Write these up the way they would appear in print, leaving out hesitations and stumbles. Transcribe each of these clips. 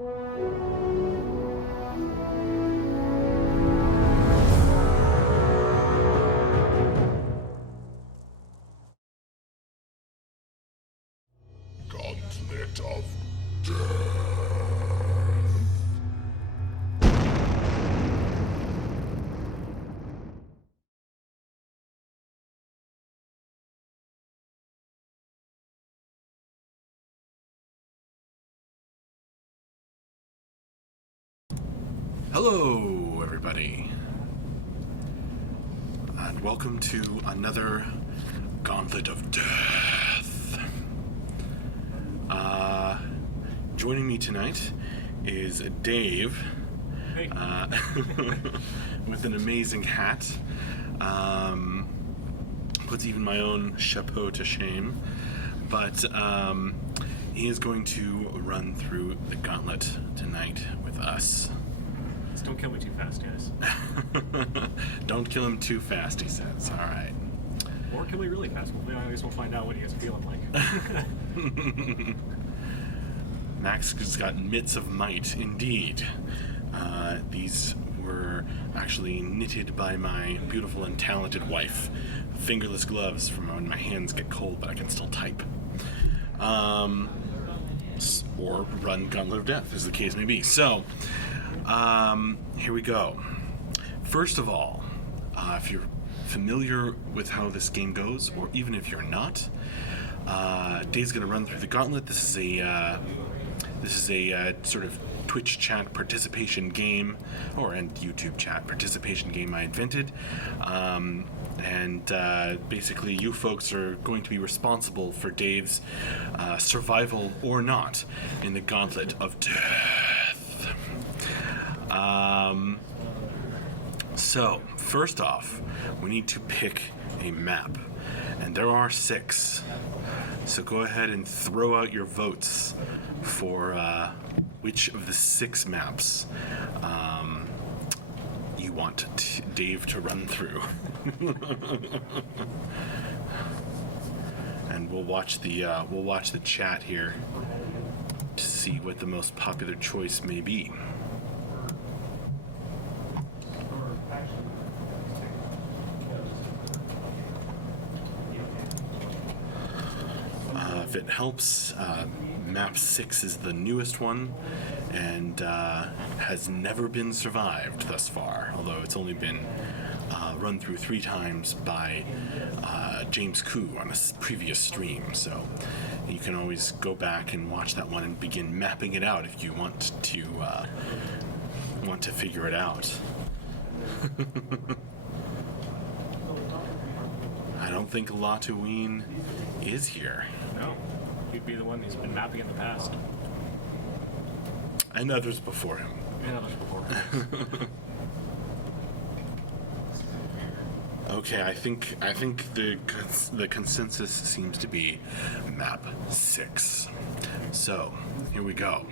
Gauntlet of Death. Hello, everybody, and welcome to another Gauntlet of Death. Joining me tonight is Dave, Hey. with an amazing hat. Puts even my own chapeau to shame, but he is going to run through the gauntlet tonight with us. Just don't kill me too fast, guys. Don't kill him too fast, he says. All right. Or kill me really fast. I guess we'll find out what he is feeling like. Max has got mitts of might, indeed. These were actually knitted by my beautiful and talented wife. Fingerless gloves from when my hands get cold, but I can still type. Or run Gauntlet of Death, as the case may be. So, here we go. First of all, if you're familiar with how this game goes, or even if you're not, Dave's going to run through the gauntlet. This is a sort of Twitch chat participation game, and YouTube chat participation game I invented. Basically, you folks are going to be responsible for Dave's survival or not in the Gauntlet of Death. So, first off, we need to pick a map, and there are 6. So go ahead and throw out your votes for which of the 6 maps you want Dave to run through. And we'll watch the chat here to see what the most popular choice may be. If it helps, map 6 is the newest one and has never been survived thus far, although it's only been run through 3 times by James Koo on a previous stream, so you can always go back and watch that one and begin mapping it out if you want to figure it out. I don't think Latuween is here. No, he'd be the one who's been mapping in the past. And others before him. And others before him. Okay, I think the consensus seems to be map 6. So, here we go.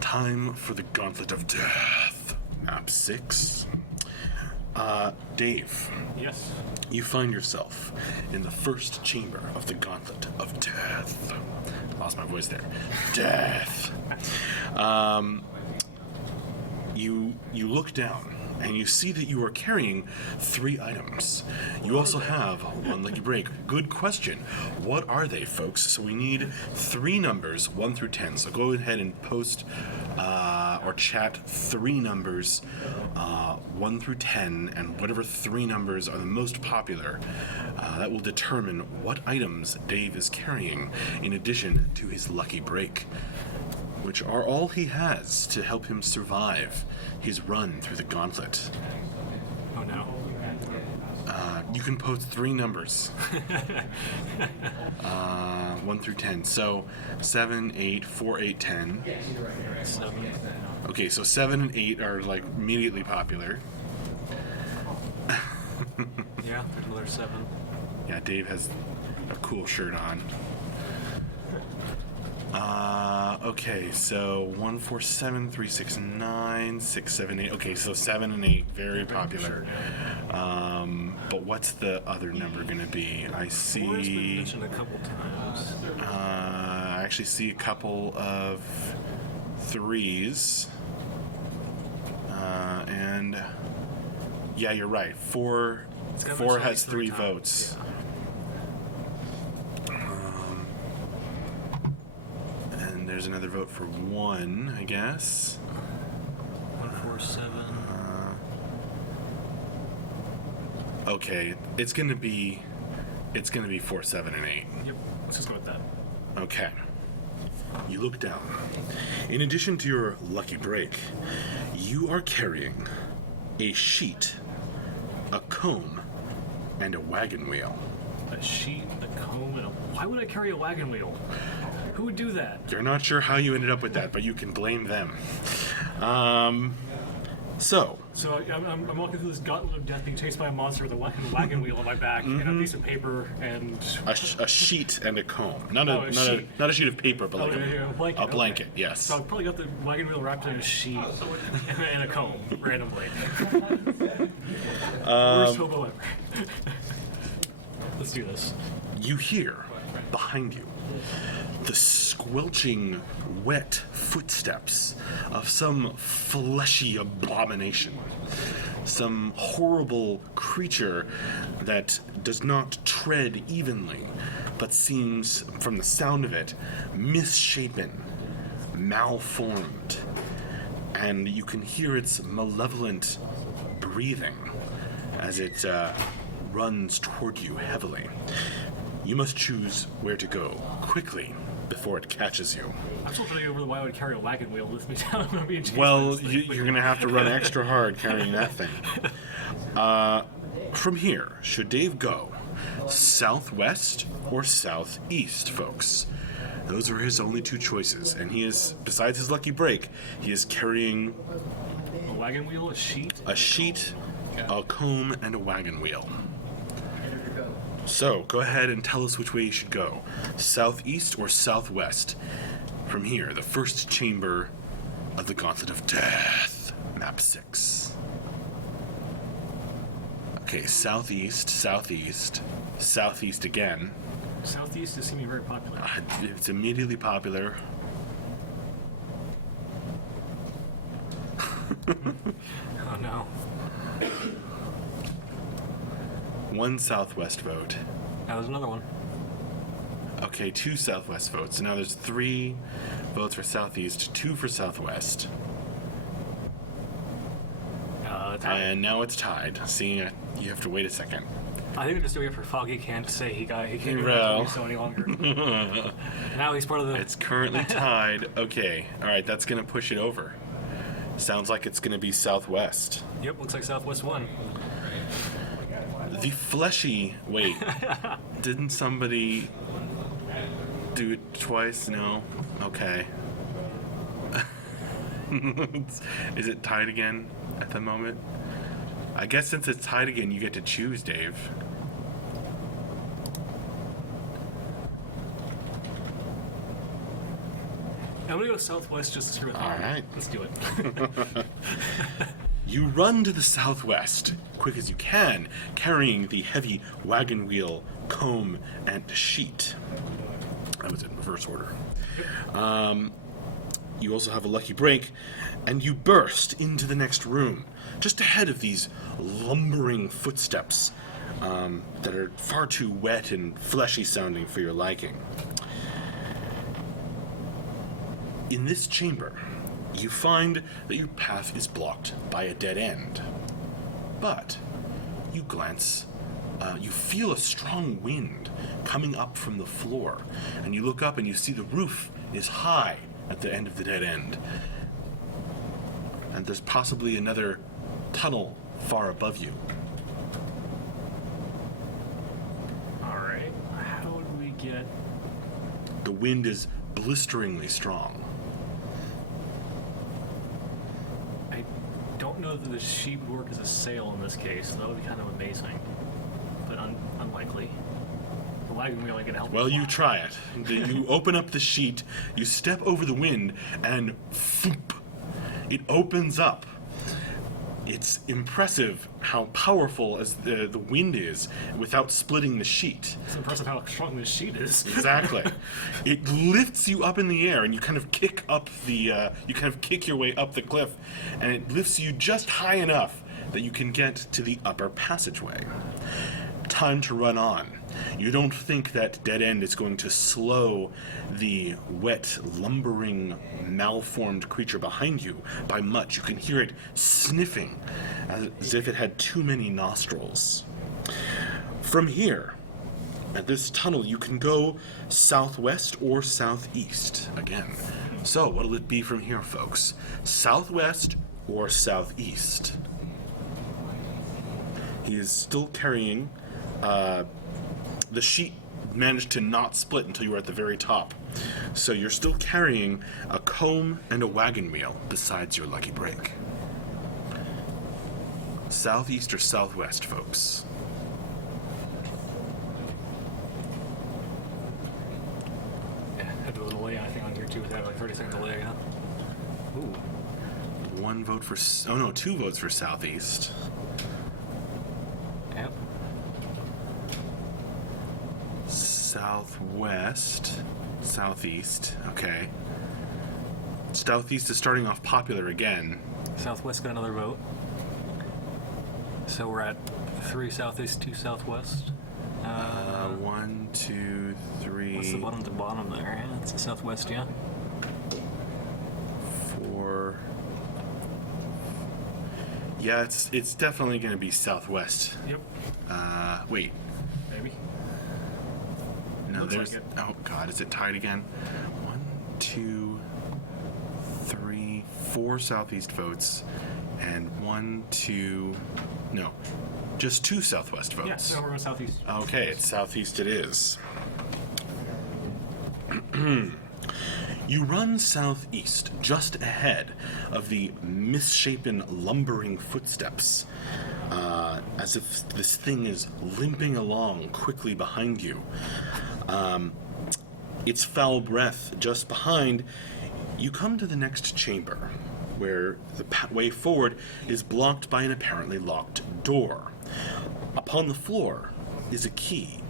Time for the Gauntlet of Death. Map 6. Dave. Yes. You find yourself in the first chamber of the Gauntlet of Death. Lost my voice there. Death. You look down and you see that you are carrying 3 items. You also have 1 lucky break. Good question. What are they, folks? So we need 3 numbers, 1 through 10. So go ahead and post or chat 3 numbers, 1 through 10, and whatever 3 numbers are the most popular, that will determine what items Dave is carrying in addition to his lucky break, which are all he has to help him survive his run through the gauntlet. Oh no. You can post 3 numbers. 1 through 10. So 7, 8, 4, 8, 10. 7. Okay, so 7 and 8 are like immediately popular. Yeah, there's another 7. Yeah, Dave has a cool shirt on. Okay, so 1, 4, 7, 3, 6, 9, 6, 7, 8. Okay, so 7 and 8, very popular. But what's the other number gonna be? I see. 4's been mentioned a couple times. actually see a couple of 3s. And yeah, you're right. Four has 3 votes. Yeah. And there's another vote for 1, I guess. 147. Okay, it's gonna be 4, 7, and 8. Yep. Let's just go with that. Okay. You look down. In addition to your lucky break, you are carrying a sheet, a comb, and a wagon wheel. A sheet, a comb, and why would I carry a wagon wheel? Who would do that? You're not sure how you ended up with that, but you can blame them. So I'm walking through this Gauntlet of Death, being chased by a monster with a wagon wheel on my back, and a piece of paper, and a sheet and a comb. Not a sheet. not a sheet of paper, but like a blanket. Okay. Yes. So I probably got the wagon wheel wrapped in a sheet and a comb randomly. Worst hobo ever. Let's do this. You hear behind you the squelching, wet footsteps of some fleshy abomination. Some horrible creature that does not tread evenly, but seems, from the sound of it, misshapen, malformed. And you can hear its malevolent breathing as it runs toward you heavily. You must choose where to go quickly before it catches you. I'm still trying to get over why I would carry a wagon wheel with me down. I'm being chased by Well, this thing. you're going to have to run extra hard carrying that thing. From here, should Dave go southwest or southeast, folks? Those are his only 2 choices, and he is, besides his lucky break, he is carrying A wagon wheel, a sheet? a sheet, a comb, and a wagon wheel. So, go ahead and tell us which way you should go. Southeast or southwest? From here, the first chamber of the Gauntlet of Death, map 6. Okay, southeast, southeast, southeast again. Southeast is seeming very popular. It's immediately popular. Oh no. 1 southwest vote. That was another one. Okay, 2 southwest votes. So now there's 3 votes for southeast, 2 for southwest. Tied. And now it's tied. Seeing you have to wait a second. I think they're just doing it for Foggy can't say he can't do Well. that so any longer. Now he's part of the. It's currently tied. Okay, all right, that's gonna push it over. Sounds like it's gonna be southwest. Yep, looks like Southwest won. The fleshy. Wait, didn't somebody do it twice? No. Okay. Is it tied again at the moment? I guess since it's tied again, you get to choose, Dave. I'm gonna go Southwest just to see what All right. Let's do it. You run to the southwest, quick as you can, carrying the heavy wagon wheel, comb, and sheet. That was in reverse order. You also have a lucky break, and you burst into the next room, just ahead of these lumbering footsteps that are far too wet and fleshy sounding for your liking. In this chamber, you find that your path is blocked by a dead end. But you glance, you feel a strong wind coming up from the floor, and you look up and you see the roof is high at the end of the dead end. And there's possibly another tunnel far above you. Alright, how do we get... The wind is blisteringly strong. I don't know that the sheet would work as a sail in this case. That would be kind of amazing, but unlikely. The wagon wheel ain't gonna help. Well, me you fly. try it. You open up the sheet, you step over the wind, and phoop, it opens up. It's impressive how powerful as the wind is without splitting the sheet. It's impressive how strong this sheet is. Exactly. It lifts you up in the air, and you kind of kick up you kind of kick your way up the cliff, and it lifts you just high enough that you can get to the upper passageway. Time to run on. You don't think that dead end is going to slow the wet, lumbering, malformed creature behind you by much. You can hear it sniffing as if it had too many nostrils. From here, at this tunnel, you can go southwest or southeast again. So, what'll it be from here, folks? Southwest or southeast? He is still carrying the sheet managed to not split until you were at the very top. So you're still carrying a comb and a wagon wheel besides your lucky break. Southeast or southwest, folks? Yeah, had to do a delay. I think on your 2 with that, like 30-second delay, yeah. Ooh. 1 vote for... two votes for southeast. Yep. Southwest. Southeast. Okay. Southeast is starting off popular again. Southwest got another vote. So we're at 3 southeast, 2 southwest. 1, 2, 3... What's the bottom to bottom there? Yeah, it's the southwest, yeah. 4... Yeah, it's definitely going to be southwest. Yep. Wait. Maybe. No, Looks there's... like it. Oh, God, is it tied again? 1, 2, 3, 4 southeast votes, and 1, 2... No, just 2 southwest votes. Yeah, so we're going southeast. Okay, it's southeast it is. You run southeast, just ahead of the misshapen, lumbering footsteps, as if this thing is limping along quickly behind you. Its foul breath just behind. You come to the next chamber, where the way forward is blocked by an apparently locked door. Upon the floor is a key.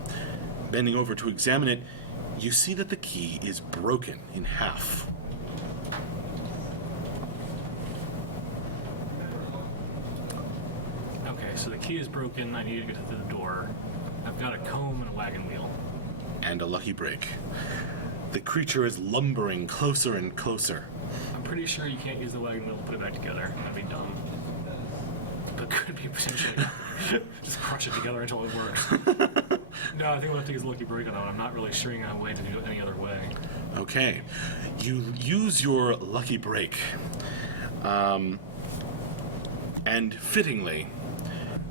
Bending over to examine it, you see that the key is broken in half. Okay, so the key is broken. I need to get to the door. I've got a comb and a wagon wheel. And a lucky break. The creature is lumbering closer and closer. I'm pretty sure you can't use the wagon wheel to put it back together. That'd be dumb. But could be potentially just crush it together until it works. No, I think we'll have to use a lucky break on that one. I'm not really seeing a way to do it any other way. Okay. You use your lucky break. And fittingly,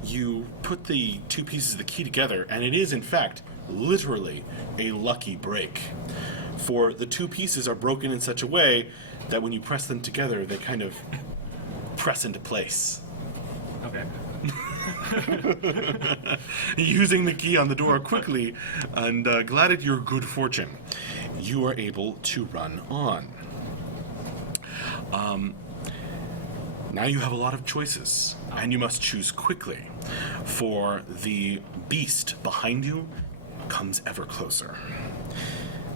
you put the 2 pieces of the key together, and it is, in fact, literally a lucky break. For the 2 pieces are broken in such a way that when you press them together, they kind of press into place. Okay. Using the key on the door quickly, and glad at your good fortune, you are able to run on. Now you have a lot of choices, and you must choose quickly, for the beast behind you comes ever closer.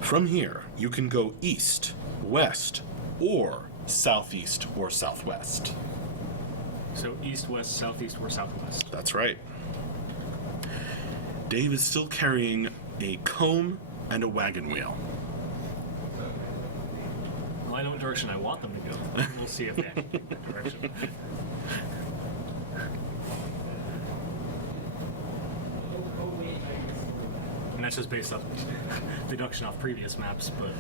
From here, you can go east, west, or southeast or southwest. So east, west, southeast, or southwest. That's right. Dave is still carrying a comb and a wagon wheel. Well, I know what direction I want them to go. We'll see if they actually get that direction. And that's just based off deduction off previous maps, but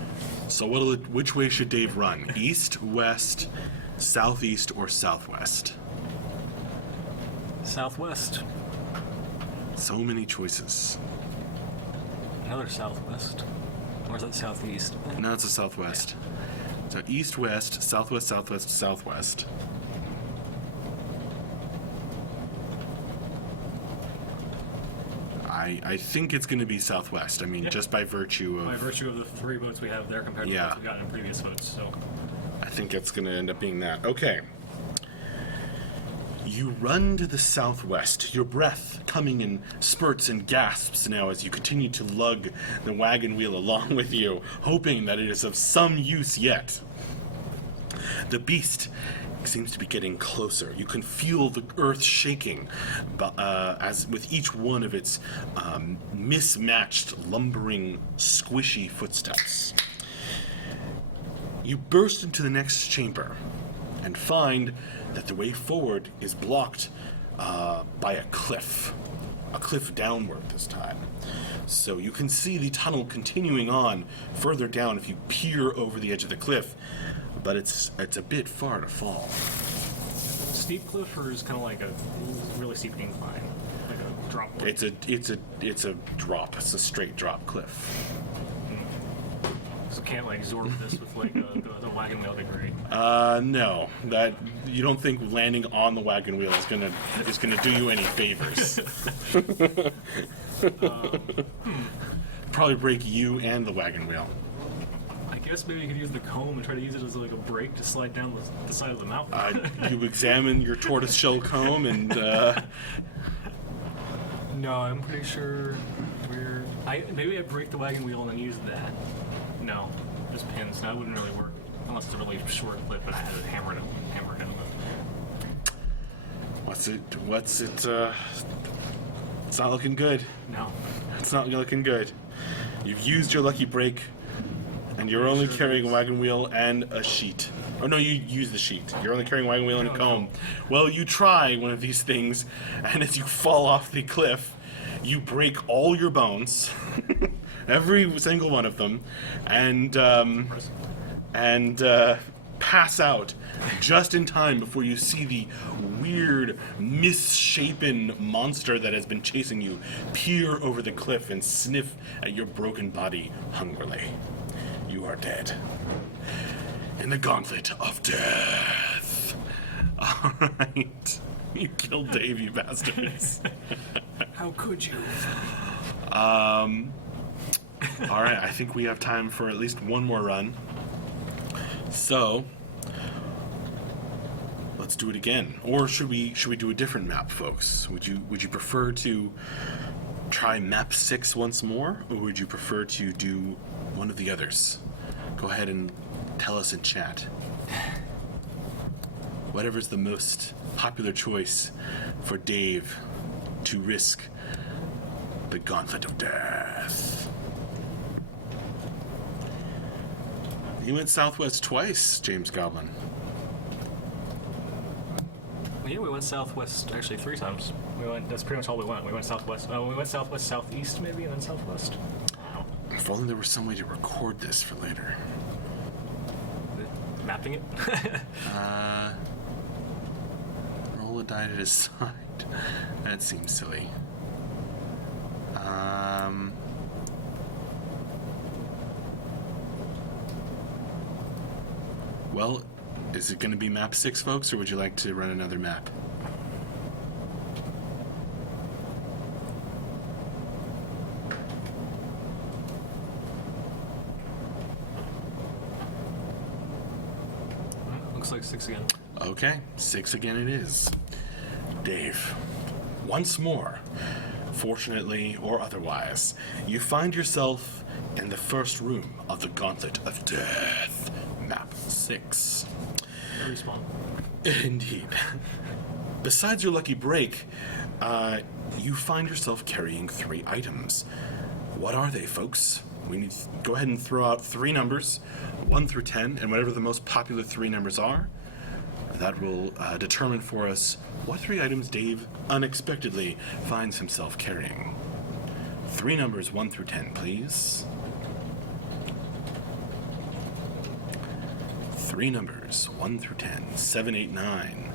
So which way should Dave run? East, west, southeast, or southwest? southwest. So many choices. Another southwest. Or is that southeast? No, it's a southwest. So east, west, southwest, southwest, southwest. I think it's going to be southwest. I mean, Yeah. just by virtue of... By virtue of the 3 votes we have there compared to the Yeah. votes we got in previous votes, so. I think it's going to end up being that. Okay. You run to the southwest, your breath coming in spurts and gasps now as you continue to lug the wagon wheel along with you, hoping that it is of some use yet. The beast seems to be getting closer. You can feel the earth shaking as with each one of its mismatched, lumbering, squishy footsteps. You burst into the next chamber and find that the way forward is blocked by a cliff downward this time. So you can see the tunnel continuing on further down if you peer over the edge of the cliff, but it's a bit far to fall. Steep cliff, or is kind of like a really steep incline, like a drop? It's a drop. It's a straight drop cliff. So can't like zorb this with like the wagon wheel degree. No, that you don't think landing on the wagon wheel is gonna do you any favors. Probably break you and the wagon wheel. I guess maybe you could use the comb and try to use it as like a brake to slide down the side of the mountain. You examine your tortoiseshell comb and. No, I'm pretty sure maybe I break the wagon wheel and then use that. No, just pins. That wouldn't really work unless it's a really short clip and I had to hammer it in. What's it? It's not looking good. No. It's not looking good. You've used your lucky break, and you're only carrying a wagon wheel and a sheet. Oh no, you use the sheet. You're only carrying a wagon wheel and a comb. Well, you try one of these things, and as you fall off the cliff, you break all your bones, every single one of them, and pass out just in time before you see the weird, misshapen monster that has been chasing you peer over the cliff and sniff at your broken body hungrily. You are dead. In the Gauntlet of Death. Alright. You killed Dave, you bastards. How could you? Alright, I think we have time for at least one more run. So, let's do it again. Or should we do a different map, folks? Would you prefer to try map 6 once more, or would you prefer to do one of the others? Go ahead and tell us in chat. Whatever's the most popular choice for Dave to risk the Gauntlet of Death. You went southwest twice, James Goblin. Yeah, we went southwest actually 3 times. That's pretty much all we went. We went southwest. We went southwest, southeast maybe, and then southwest. If only there was some way to record this for later. Mapping it? Roll a die to decide. That seems silly. Well, is it going to be map 6, folks, or would you like to run another map? Looks like 6 again. Okay, 6 again it is. Dave, once more, fortunately or otherwise, you find yourself in the first room of the Gauntlet of Death, map 6. Very small. Indeed. Besides your lucky break, you find yourself carrying 3 items. What are they, folks? We need to go ahead and throw out 3 numbers, 1 through 10, and whatever the most popular 3 numbers are, that will determine for us what 3 items Dave unexpectedly finds himself carrying. 3 numbers, 1 through 10, please. 3 numbers, 1 through 10. 7, 8, 9.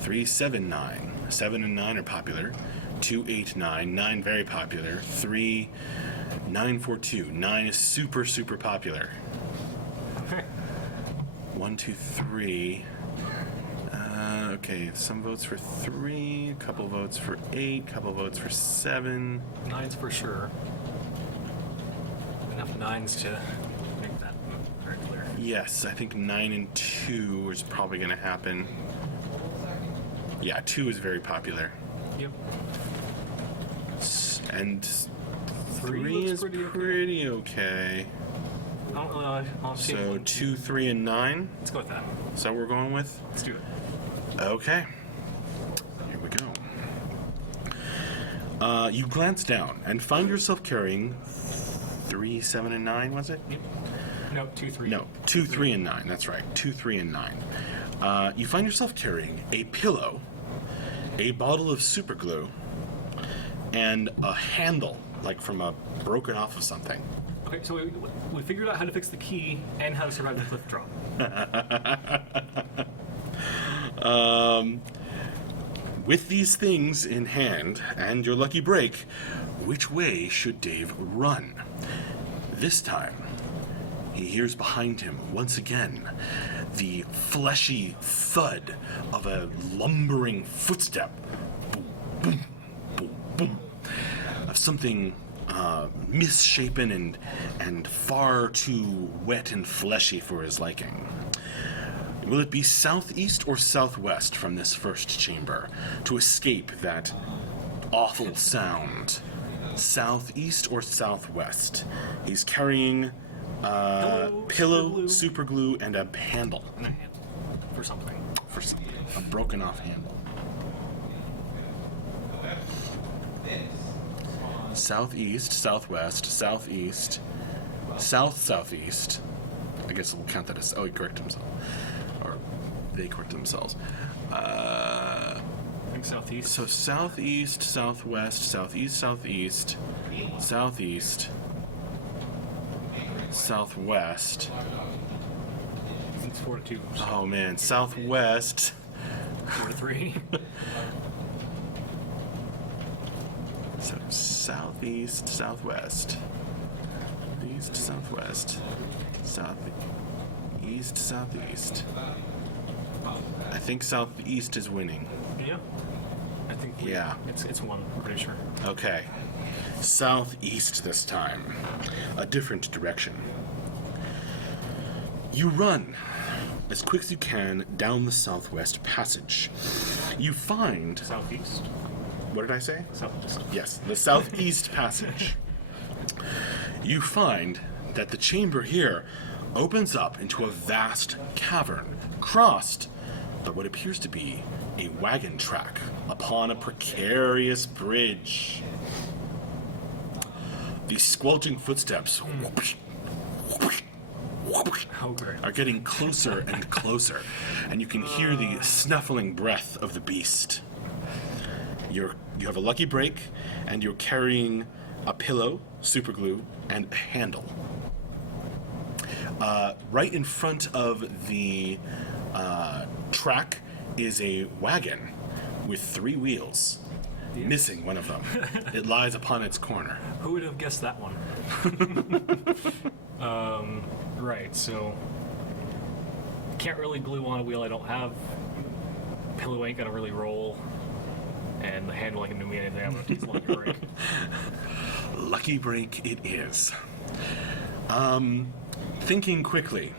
3, 7, 9. 7 and 9 are popular. 2, 8, 9. 9 very popular. 3, 9, 4, 2. 9 is super, super popular. 1, 2, 3. Okay, some votes for 3, a couple votes for 8, a couple votes for 7. 9's for sure. Enough 9s to make that very clear. Yes, I think 9 and 2 is probably going to happen. Yeah, 2 is very popular. Yep. And 3 looks is pretty pretty okay. I don't really. I'll see So 2, 3, and 9. Let's go with that. Is that what we're going with? Let's do it. Okay. Here we go. You glance down and find yourself carrying 3, 7, and 9, was it? Yep. No, 2, 3. No, 2, 3, and 9. That's right. 2, 3, and 9. You find yourself carrying a pillow, a bottle of super glue, and a handle, like from a broken off of something. Okay, so we figured out how to fix the key and how to survive the cliff drop. With these things in hand and your lucky break, which way should Dave run? This time, he hears behind him once again the fleshy thud of a lumbering footstep. Boom, boom, boom, boom. Of something misshapen and far too wet and fleshy for his liking. Will it be southeast or southwest from this first chamber to escape that awful sound? Southeast or southwest? He's carrying pillow, super glue, and a handle. And a handle. For something. For something. A broken off handle. Southeast, southwest, southeast, southeast. I guess we'll count that as. Oh, he corrected himself. Or they corrected themselves. I think southeast. So southeast, southwest, southeast, southeast, southeast, southwest. It's 4 to 2. So Oh man, southwest. 4 to 3. So southeast, southwest, east, southwest, southeast, southeast. I think southeast is winning. Yeah. I think. Yeah. It's 1. I'm pretty sure. Okay. Southeast this time. A different direction. You run as quick as you can down the southwest passage. You find. Southeast. What did I say? Southeast. Yes, the southeast passage. You find that the chamber here opens up into a vast cavern, crossed by what appears to be a wagon track upon a precarious bridge. These squelching footsteps Okay. are getting closer and closer, and you can hear the snuffling breath of the beast. You have a lucky break, and you're carrying a pillow, super glue, and a handle. Right in front of the track is a wagon with 3 wheels, missing one of them. It lies upon its corner. Who would have guessed that one? Right, so can't really glue on a wheel I don't have. Pillow ain't gonna really roll. And the handle ain't gonna do me anything. I'm gonna take a lucky break. Lucky break it is. Thinking quickly,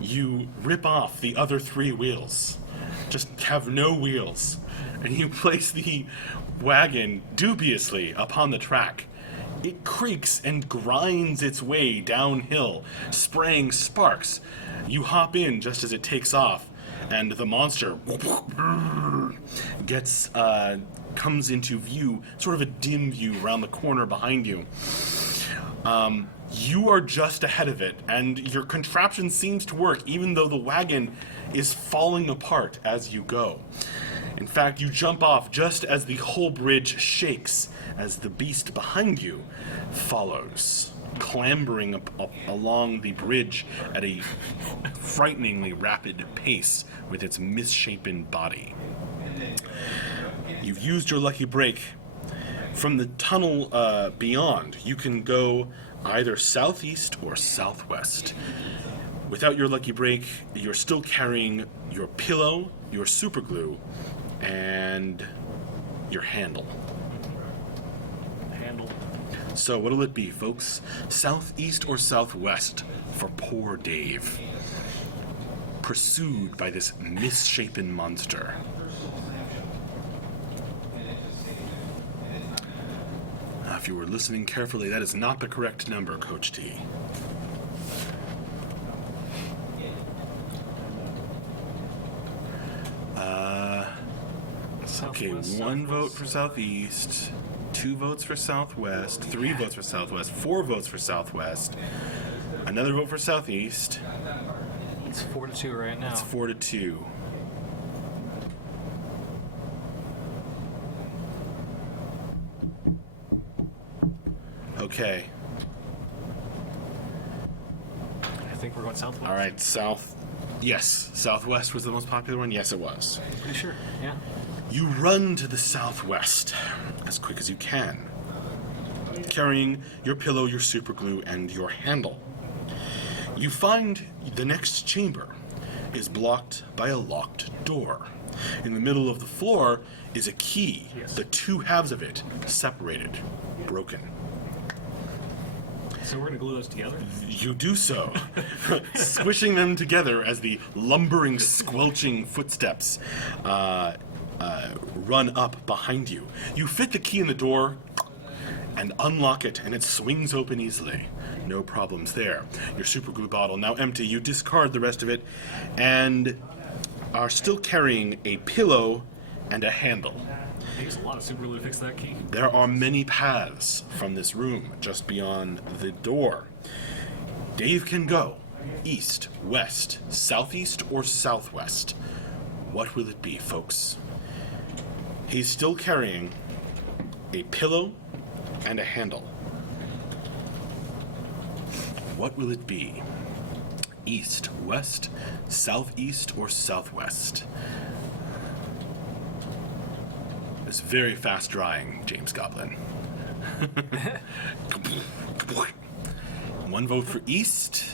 you rip off the other 3 wheels. Just have no wheels. And you place the wagon dubiously upon the track. It creaks and grinds its way downhill, spraying sparks. You hop in just as it takes off, and the monster comes into view, sort of a dim view around the corner behind you. You are just ahead of it, and your contraption seems to work, even though the wagon is falling apart as you go. In fact, you jump off just as the whole bridge shakes, as the beast behind you follows, clambering up along the bridge at a frighteningly rapid pace with its misshapen body. You've used your lucky break. From the tunnel beyond, you can go either southeast or southwest. Without your lucky break, you're still carrying your pillow, your super glue, and your handle. Handle. So what'll it be, folks? Southeast or southwest for poor Dave, pursued by this misshapen monster? If you were listening carefully, that is not the correct number, Coach T. Okay, Southwest, 1 vote southwest. for southeast, 2 votes for southwest, 3 votes for southwest, 4 votes for southwest, another vote for southeast. It's 4-2 right now. It's 4-2. Okay. I think we're going southwest. All right, south. Yes, southwest was the most popular one. Yes, it was. Pretty sure. Yeah. You run to the southwest as quick as you can, carrying your pillow, your super glue, and your handle. You find the next chamber is blocked by a locked door. In the middle of the floor is a key, Yes. the 2 halves of it separated, broken. So we're gonna glue those together. You do so, squishing them together as the lumbering, squelching footsteps run up behind you. You fit the key in the door and unlock it, and it swings open easily. No problems there. Your super glue bottle now empty. You discard the rest of it and are still carrying a pillow and a handle. It takes a lot of super glue to fix that key. There are many paths from this room just beyond the door. Dave can go east, west, southeast, or southwest. What will it be, folks? He's still carrying a pillow and a handle. What will it be? East, west, southeast, or southwest? It's very fast drying, James Goblin. 1 vote for east.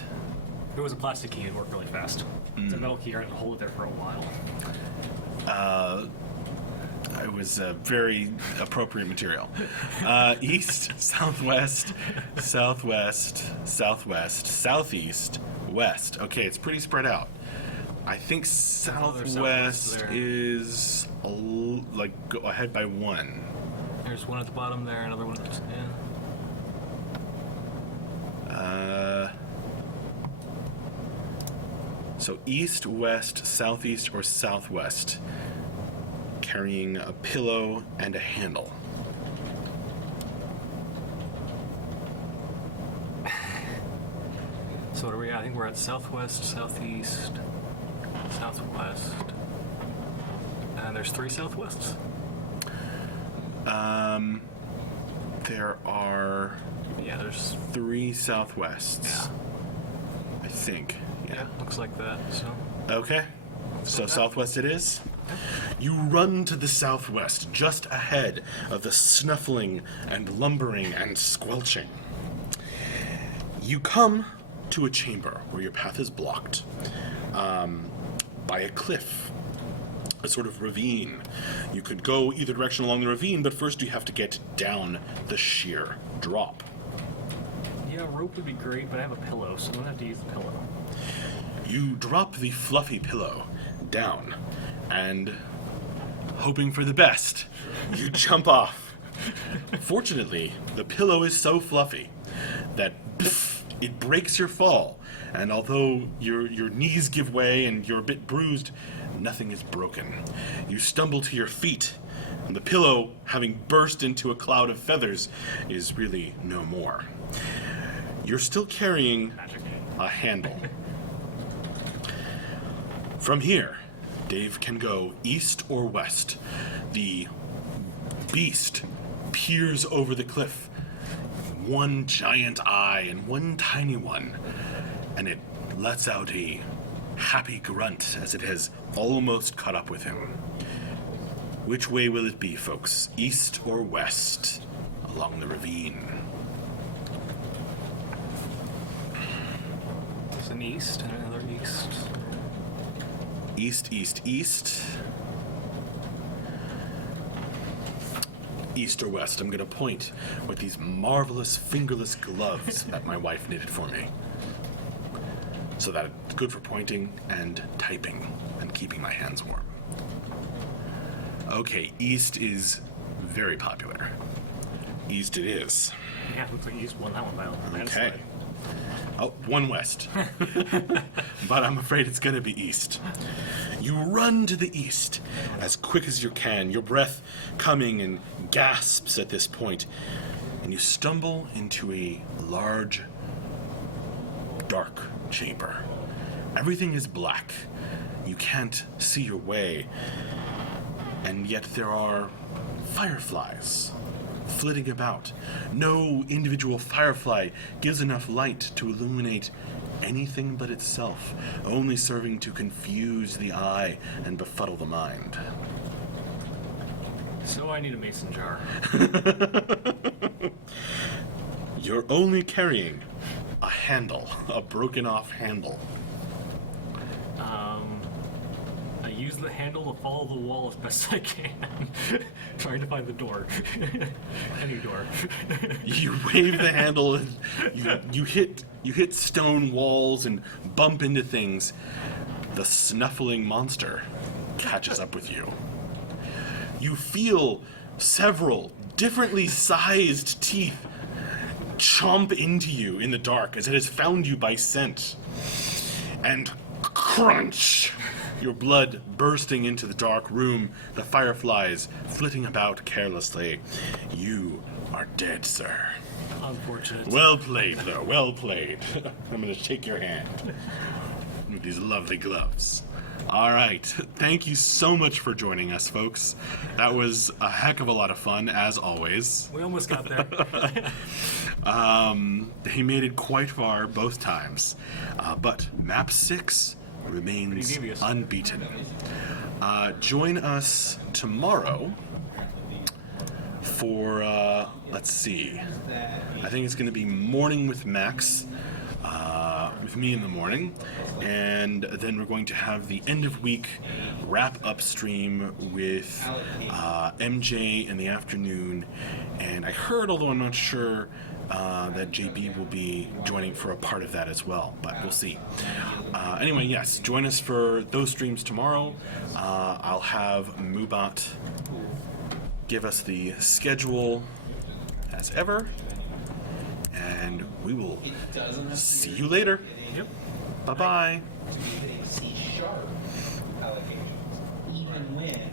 If it was a plastic key, it'd work really fast. It's a metal key, you're gonna hold it there for a while. It was a very appropriate material. East, southwest, southwest, southwest, southeast, west. Okay, it's pretty spread out. I think southwest there. is go ahead by 1. There's one at the bottom there, another one at the So east, west, southeast, or southwest, carrying a pillow and a handle. So what are we at? I think we're at southwest, southeast, southwest. And there's 3 southwests? There are Yeah, there's... 3 southwests. I think. Yeah, looks like that, so... Okay. So southwest it is. You run to the southwest, just ahead of the snuffling and lumbering and squelching. You come to a chamber where your path is blocked by a cliff, a sort of ravine. You could go either direction along the ravine, but first you have to get down the sheer drop. Yeah, rope would be great, but I have a pillow, so I'm gonna have to use the pillow. You drop the fluffy pillow down, and hoping for the best, you jump off. Fortunately, the pillow is so fluffy that it breaks your fall, and although your knees give way and you're a bit bruised, nothing is broken. You stumble to your feet, and the pillow, having burst into a cloud of feathers, is really no more. You're still carrying a handle. From here, Dave can go east or west. The beast peers over the cliff, one giant eye and one tiny one, and it lets out a happy grunt as it has almost caught up with him. Which way will it be, folks? East or west along the ravine? There's an east and another east. East, east, east. East or west? I'm gonna point with these marvelous fingerless gloves that my wife knitted for me. So that it's good for pointing and typing and keeping my hands warm. Okay, east is very popular. East it is. Yeah, looks like you just won that one by a Okay. landslide. Oh, one west. But I'm afraid it's gonna be east. You run to the east as quick as you can, your breath coming in gasps at this point, and you stumble into a large, dark chamber. Everything is black. You can't see your way, and yet there are fireflies flitting about. No individual firefly gives enough light to illuminate anything but itself, only serving to confuse the eye and befuddle the mind. So I need a mason jar. You're only carrying a handle, a broken off handle. I use the handle to follow the wall as best I can, trying to find the door. Any door. You wave the handle and you hit stone walls and bump into things. The snuffling monster catches up with you. You feel several differently sized teeth chomp into you in the dark as it has found you by scent. And crunch! Your blood bursting into the dark room, the fireflies flitting about carelessly. You are dead, sir. Unfortunate. Well played, though. Well played. I'm going to shake your hand with these lovely gloves. All right. Thank you so much for joining us, folks. That was a heck of a lot of fun, as always. We almost got there. He made it quite far both times. But map 6 remains Pretty devious. unbeaten. Join us tomorrow for, let's see. I think it's going to be Morning with Max, with me in the morning. And then we're going to have the end of week wrap-up stream with MJ in the afternoon. And I heard, although I'm not sure, that JB will be joining for a part of that as well, but we'll see. Anyway, yes, join us for those streams tomorrow. I'll have Mubot give us the schedule as ever, and we will see you later. Yep. Bye-bye. C# allocation, even when